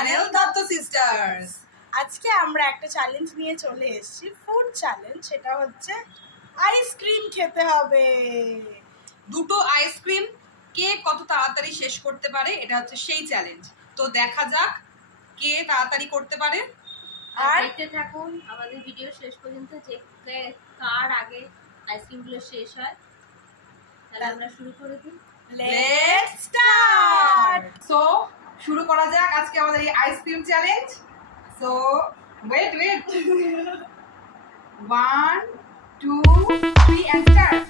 Channel Dutta sisters. আজকে আমরা একটা চ্যালেঞ্জ নিয়ে চলে এসেছি, ফুড চ্যালেঞ্জ। সেটা হচ্ছে আইসক্রিম খেতে হবে। দুটো আইসক্রিম কে কত তাড়াতাড়ি শেষ করতে পারে, এটা হচ্ছে সেই চ্যালেঞ্জ। তো দেখা যাক কে তাড়াতাড়ি করতে পারে। আর দেখতে থাকুন আমাদের ভিডিও শেষ পর্যন্ত, যে কার আগে আইসক্রিমগুলো শেষ হয়। তাহলে আমরা শুরু করে দিই। Let's start. সো শুরু করা যাক আজকে আমাদের এই ice cream challenge. So wait 1 2 3 and start.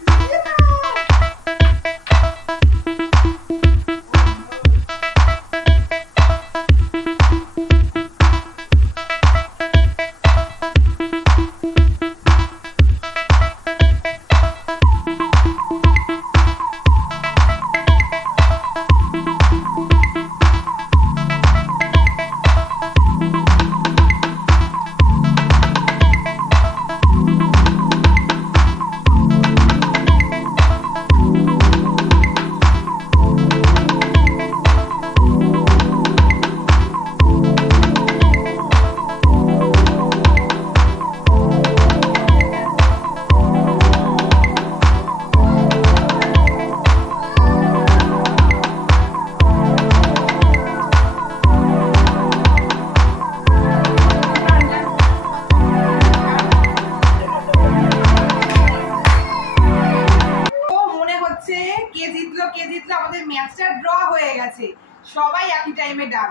কে জিতলো আমাদের ম্যাচটা ড্র হয়ে গেছে, সবাই একই টাইমে ডান।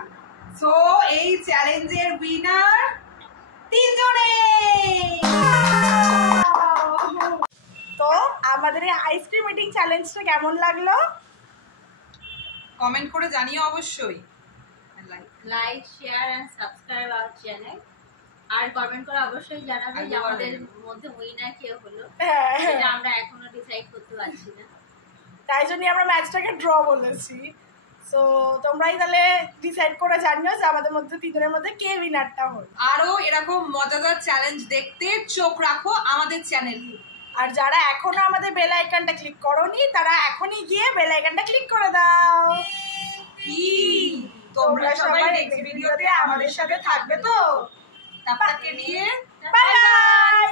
সো এই চ্যালেঞ্জের উইনার তিনজনে। তো আমাদের এই আইসক্রিম ইটিং চ্যালেঞ্জটা কেমন লাগলো কমেন্ট করে জানিও অবশ্যই। Like share and subscribe our channel. আর কমেন্ট করে অবশ্যই জানাবেন যে আমাদের মধ্যে উইনার কে হলো। সেটা আমরা এখনো ডিসাইড করতে পারছি না, তাই জন্য আমরা ম্যাচটাকে ড্র বলেছি। সো তোমরাই তাহলে ডিসাইড করে জানিও যে আমাদের মধ্যে তিনজনের মধ্যে কে উইনারটা হলো। আরো এরকম মজাদার চ্যালেঞ্জ দেখতে চোখ রাখো আমাদের চ্যানেলে। আর যারা এখনো আমাদের বেল আইকনটা ক্লিক করোনি, তারা এখনই গিয়ে বেল আইকনটা ক্লিক করে দাও। কি তোমরা সবাই নেক্সট ভিডিওতে আমাদের সাথে থাকবে তো? তাকে নিয়ে বাই বাই।